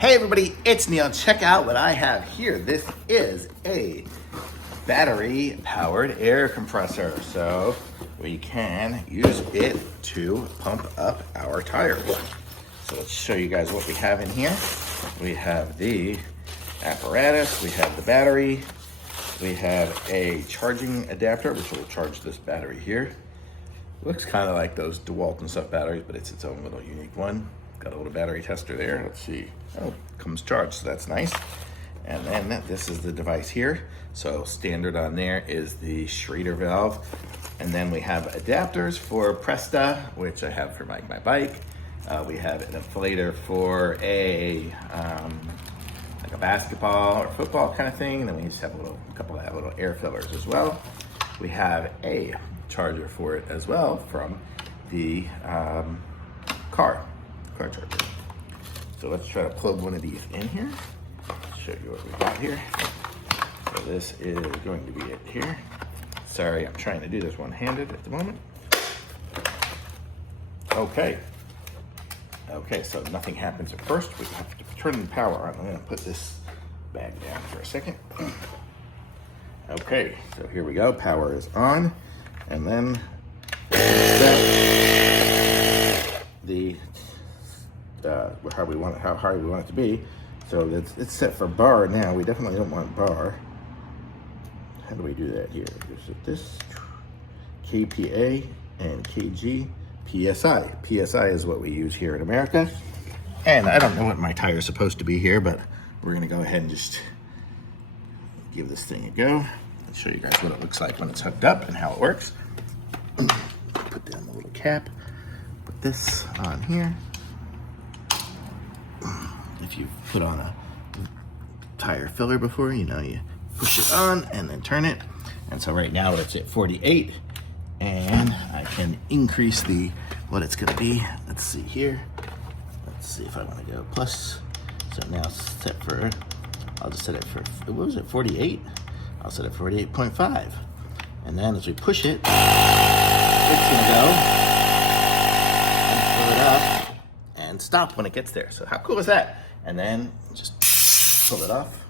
Hey everybody, it's Neil. Check out what I have here. This is a battery powered air compressor. So we can use it to pump up our tires. So let's show you guys what we have in here. We have the apparatus, we have the battery, we have a charging adapter, which will charge this battery here. Looks kind of like those DeWalt and stuff batteries, but it's its own little unique one. Got a little battery tester there. Let's see. Oh, comes charged, so that's nice. And then this is the device here. So standard on there is the Schrader valve. And then we have adapters for Presta, which I have for my bike. We have an inflator for like a basketball or football kind of thing. And then we just have a couple of little air fillers as well. We have a charger for it as well from the car charger. So let's try to plug one of these in here. Show you what we got here. So this is going to be it here. Sorry, I'm trying to do this one-handed at the moment. Okay, so nothing happens at first. We have to turn the power on. I'm gonna put this bag down for a second. Okay, so here we go. Power is on. And then the how high we want it to be. So it's set for bar now. We definitely don't want bar. How do we do that here? This KPA and KG PSI. PSI is what we use here in America. And I don't know what my tire is supposed to be here, but we're gonna go ahead and just give this thing a go. I'll show you guys what it looks like when it's hooked up and how it works. Put down the little cap. Put this on here. If you've put on a tire filler before, you know you push it on and then turn it. And so right now it's at 48, and I can increase what it's gonna be. Let's see here. Let's see if I wanna go plus. So now it's set for, I'll just set it for, what was it, 48? I'll set it for 48.5. And then as we push it, it's gonna go and fill it up and stop when it gets there. So how cool is that? And then just pull it off.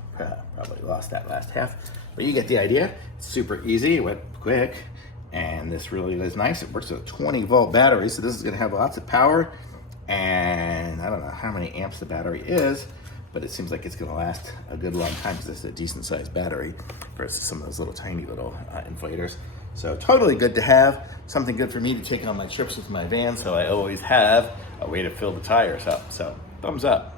Probably lost that last half, but you get the idea. It's super easy, it went quick, and this really is nice. It works with a 20-volt battery, so this is gonna have lots of power, and I don't know how many amps the battery is, but it seems like it's gonna last a good long time because it's a decent sized battery versus some of those little tiny little inflators. So totally good to have, something good for me to take on my trips with my van, so I always have a way to fill the tires up. So thumbs up.